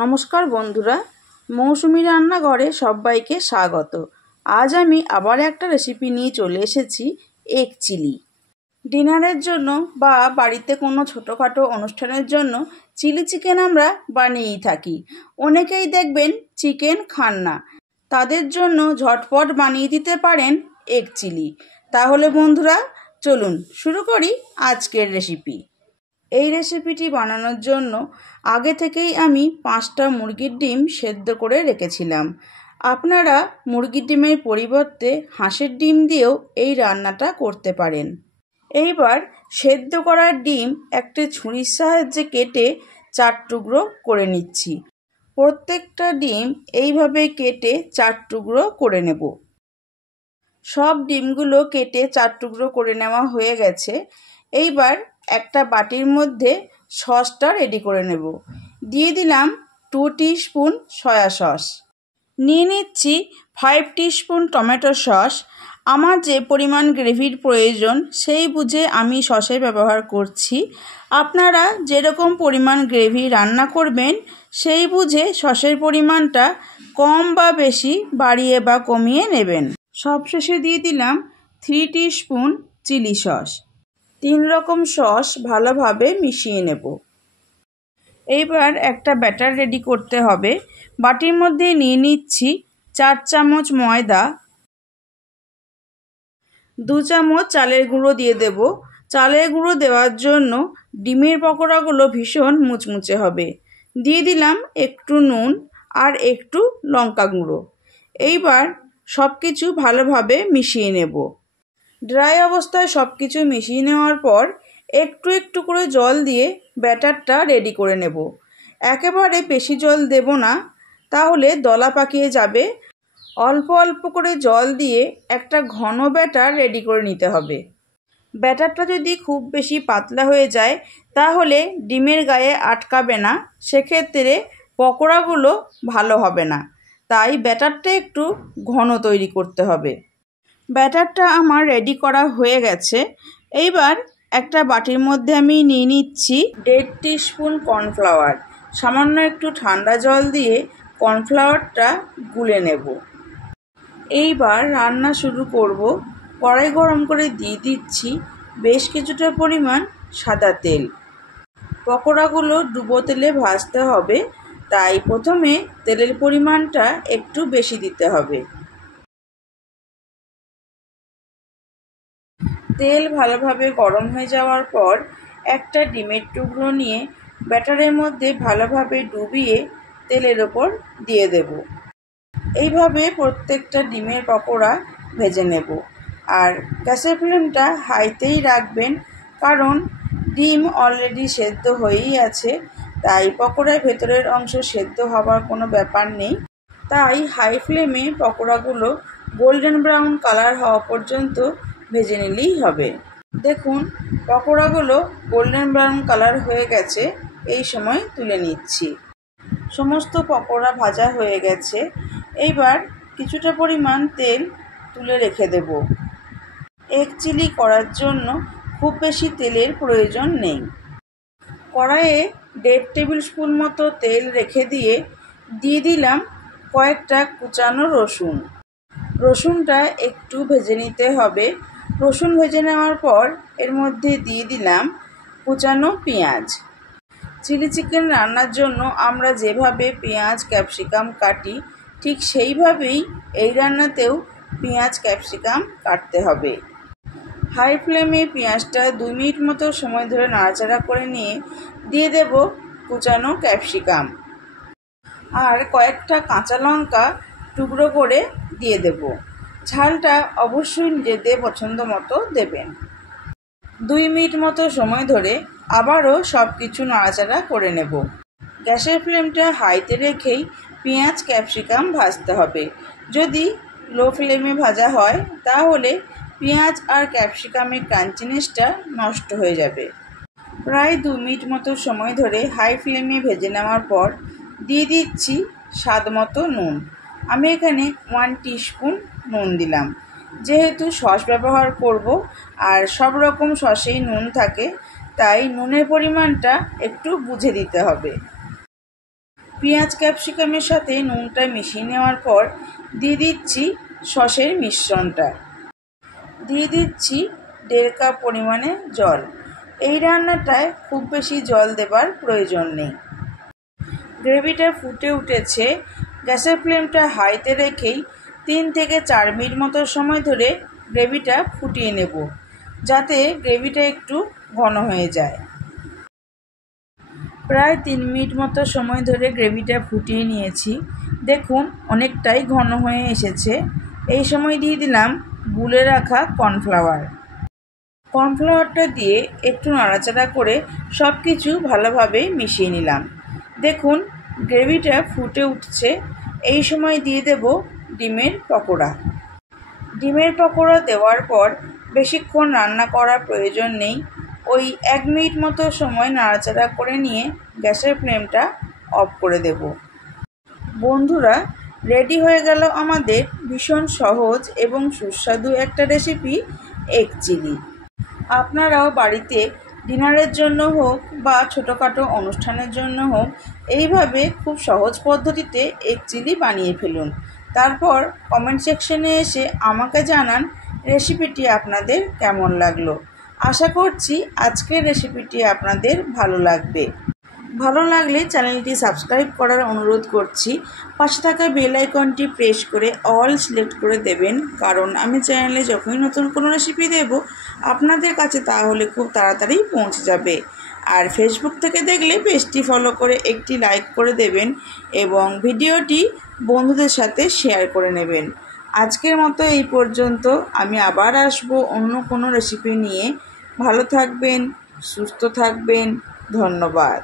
নমস্কার বন্ধুরা, মৌসুমি রান্নাঘরে সবাইকে স্বাগত। আজ আমি আবার একটা রেসিপি নিয়ে চলে এসেছি, এগ চিলি। ডিনারের জন্য বা বাড়িতে কোনো ছোটোখাটো অনুষ্ঠানের জন্য চিলি চিকেন আমরা বানিয়েই থাকি। অনেকেই দেখবেন চিকেন খান না, তাদের জন্য ঝটপট বানিয়ে দিতে পারেন এগ চিলি। তাহলে বন্ধুরা চলুন শুরু করি আজকের রেসিপি। এই রেসিপিটি বানানোর জন্য আগে থেকেই আমি 5টা মুরগির ডিম সেদ্ধ করে রেখেছিলাম। আপনারা মুরগির ডিমের পরিবর্তে হাঁসের ডিম দিয়েও এই রান্নাটা করতে পারেন। এইবার সেদ্ধ করা ডিম একটা ছুরির সাহায্যে কেটে 4 টুকরো করে নিচ্ছি। প্রত্যেকটা ডিম এইভাবে কেটে 4 টুকরো করে নেব। সব ডিমগুলো কেটে 4 টুকরো করে নেওয়া হয়ে গেছে। এইবার একটা বাটির মধ্যে সসটা রেডি করে নেব। দিয়ে দিলাম 2 টিস্পুন সয়া সস, নিয়ে নিচ্ছি 5 টিস্পুন টমেটো সস। আমার যে পরিমাণ গ্রেভির প্রয়োজন সেই বুঝে আমি সসের ব্যবহার করছি। আপনারা যেরকম পরিমাণ গ্রেভি রান্না করবেন সেই বুঝে সসের পরিমাণটা কম বা বেশি বাড়িয়ে বা কমিয়ে নেবেন। সবশেষে দিয়ে দিলাম 3 টিস্পুন চিলি সস। 3 রকম সস ভালোভাবে মিশিয়ে নেব। এইবার একটা ব্যাটার রেডি করতে হবে। বাটির মধ্যে নিয়ে নিচ্ছি 4 চামচ ময়দা, 2 চামচ চালের গুঁড়ো দিয়ে দেব। চালের গুঁড়ো দেওয়ার জন্য ডিমের পকোড়াগুলো ভীষণ মুচমুচে হবে। দিয়ে দিলাম একটু নুন আর একটু লঙ্কা গুঁড়ো। এইবার সব কিছু ভালোভাবে মিশিয়ে নেব। ড্রাই অবস্থায় সব কিছু মিশিয়ে নেওয়ার পর একটু একটু করে জল দিয়ে ব্যাটারটা রেডি করে নেব। একেবারে বেশি জল দেব না, তাহলে দলা পাকিয়ে যাবে। অল্প অল্প করে জল দিয়ে একটা ঘন ব্যাটার রেডি করে নিতে হবে। ব্যাটারটা যদি খুব বেশি পাতলা হয়ে যায় তাহলে ডিমের গায়ে আটকাবে না, সেক্ষেত্রে পকোড়াগুলো ভালো হবে না। তাই ব্যাটারটা একটু ঘন তৈরি করতে হবে। ব্যাটারটা আমার রেডি করা হয়ে গেছে। এইবার একটা বাটির মধ্যে আমি নিয়ে নিচ্ছি 1.5 টিস্পুন কর্নফ্লাওয়ার। সামান্য একটু ঠান্ডা জল দিয়ে কর্নফ্লাওয়ারটা গুলে নেব। এইবার রান্না শুরু করব। কড়াই গরম করে দিয়ে দিচ্ছি বেশ কিছুটা পরিমাণ সাদা তেল। পকোড়াগুলো ডুবো তেলে ভাজতে হবে, তাই প্রথমে তেলের পরিমাণটা একটু বেশি দিতে হবে। তেল ভালোভাবে গরম হয়ে যাওয়ার পর একটা ডিমের টুকরো নিয়ে ব্যাটারের মধ্যে ভালোভাবে ডুবিয়ে তেলের ওপর দিয়ে দেব। এইভাবে প্রত্যেকটা ডিমের পকোড়া ভেজে নেব। আর গ্যাসের ফ্লেমটা হাইতেই রাখবেন, কারণ ডিম অলরেডি সেদ্ধ হয়েই আছে, তাই পকোড়ার ভেতরের অংশ সেদ্ধ হওয়ার কোনো ব্যাপার নেই। তাই হাই ফ্লেমে পকোড়াগুলো গোল্ডেন ব্রাউন কালার হওয়া পর্যন্ত ভেজে নিলেই হবে। দেখুন পকোড়াগুলো গোল্ডেন ব্রাউন কালার হয়ে গেছে। এই সময় তুলে নিচ্ছি। সমস্ত পকোড়া ভাজা হয়ে গেছে। এইবার কিছুটা পরিমাণ তেল তুলে রেখে দেব। এগ চিলি করার জন্য খুব বেশি তেলের প্রয়োজন নেই। কড়াইয়ে 1.5 টেবিল স্পুন মতো তেল রেখে দিয়ে দিলাম কয়েকটা কুচানো রসুন। রসুনটা একটু ভেজে নিতে হবে। রসুন ভেজে নেওয়ার পর এর মধ্যে দিয়ে দিলাম কুচানো পেঁয়াজ। চিলি চিকেন রান্নার জন্য আমরা যেভাবে পেঁয়াজ ক্যাপসিকাম কাটি ঠিক সেইভাবেই এই রান্নাতেও পেঁয়াজ ক্যাপসিকাম কাটতে হবে। হাই ফ্লেমে পেঁয়াজটা 2 মিনিট মতো সময় ধরে নাড়াচাড়া করে নিয়ে দিয়ে দেব কুচানো ক্যাপসিকাম আর কয়েকটা কাঁচা লঙ্কা টুকরো করে দিয়ে দেব। ঝালটা অবশ্যই নিজেদের পছন্দ মতো দেবেন। 2 মিনিট মতো সময় ধরে আবারও সব কিছু নাড়াচাড়া করে নেব। গ্যাসের ফ্লেমটা হাইতে রেখেই পেঁয়াজ ক্যাপসিকাম ভাজতে হবে। যদি লো ফ্লেমে ভাজা হয় তাহলে পেঁয়াজ আর ক্যাপসিকামের ক্রাঞ্চিনেসটা নষ্ট হয়ে যাবে। প্রায় 2 মিনিট মতো সময় ধরে হাই ফ্লেমে ভেজে নেওয়ার পর দিয়ে দিচ্ছি স্বাদ মতো নুন। আমি এখানে 1 টিস্পুন নুন দিলাম। যেহেতু সস ব্যবহার করব আর সব রকম সসেই নুন থাকে, তাই নুনের পরিমাণটা একটু বুঝে দিতে হবে। পেঁয়াজ ক্যাপসিকামের সাথে নুনটা মিশিয়ে নেওয়ার পর দিয়ে দিচ্ছি সসের মিশ্রণটা, দিয়ে দিচ্ছি 1.5 কাপ পরিমাণে জল। এই রান্নাটায় খুব বেশি জল দেবার প্রয়োজন নেই। গ্রেভিটা ফুটে উঠেছে, গ্যাসের ফ্লেমটা হাইতে রেখেই 3 থেকে 4 মিনিট মতো সময় ধরে গ্রেভিটা ফুটিয়ে নেব, যাতে গ্রেভিটা একটু ঘন হয়ে যায়। প্রায় 3 মিনিট মতো সময় ধরে গ্রেভিটা ফুটিয়ে নিয়েছি। দেখুন অনেকটাই ঘন হয়ে এসেছে। এই সময় দিয়ে দিলাম গুলে রাখা কর্নফ্লাওয়ার। কর্নফ্লাওয়ারটা দিয়ে একটু নাড়াচাড়া করে সব কিছু ভালোভাবে মিশিয়ে নিলাম। দেখুন গ্রেভিটা ফুটে উঠছে। এই সময় দিয়ে দেব ডিমের পকোড়া। ডিমের পকোড়া দেওয়ার পর বেশিক্ষণ রান্না করার প্রয়োজন নেই। ওই 1 মিনিট মতো সময় নাড়াচাড়া করে নিয়ে গ্যাসের ফ্লেমটা অফ করে দেব। বন্ধুরা, রেডি হয়ে গেল আমাদের ভীষণ সহজ এবং সুস্বাদু একটা রেসিপি, এগ চিলি। আপনারাও বাড়িতে ডিনারের জন্য হোক বা ছোটোখাটো অনুষ্ঠানের জন্য হোক এইভাবে খুব সহজ পদ্ধতিতে এগ চিলি বানিয়ে ফেলুন। তারপর কমেন্ট সেকশনে এসে আমাকে জানান রেসিপিটি আপনাদের কেমন লাগলো। আশা করছি আজকের রেসিপিটি আপনাদের ভালো লাগবে। ভালো লাগলে চ্যানেলটি সাবস্ক্রাইব করার অনুরোধ করছি। পাশে থাকা বেল আইকনটি প্রেস করে অল সিলেক্ট করে দেবেন, কারণ আমি চ্যানেলে যখনই নতুন কোনো রেসিপি দেব আপনাদের কাছে তাহলে খুব তাড়াতাড়ি পৌঁছে যাবে। আর ফেসবুক থেকে দেখলে পেজটি ফলো করে একটি লাইক করে দেবেন এবং ভিডিওটি বন্ধুদের সাথে শেয়ার করে নেবেন। আজকের মতো এই পর্যন্ত। আমি আবার আসবো অন্য কোনো রেসিপি নিয়ে। ভালো থাকবেন, সুস্থ থাকবেন। ধন্যবাদ।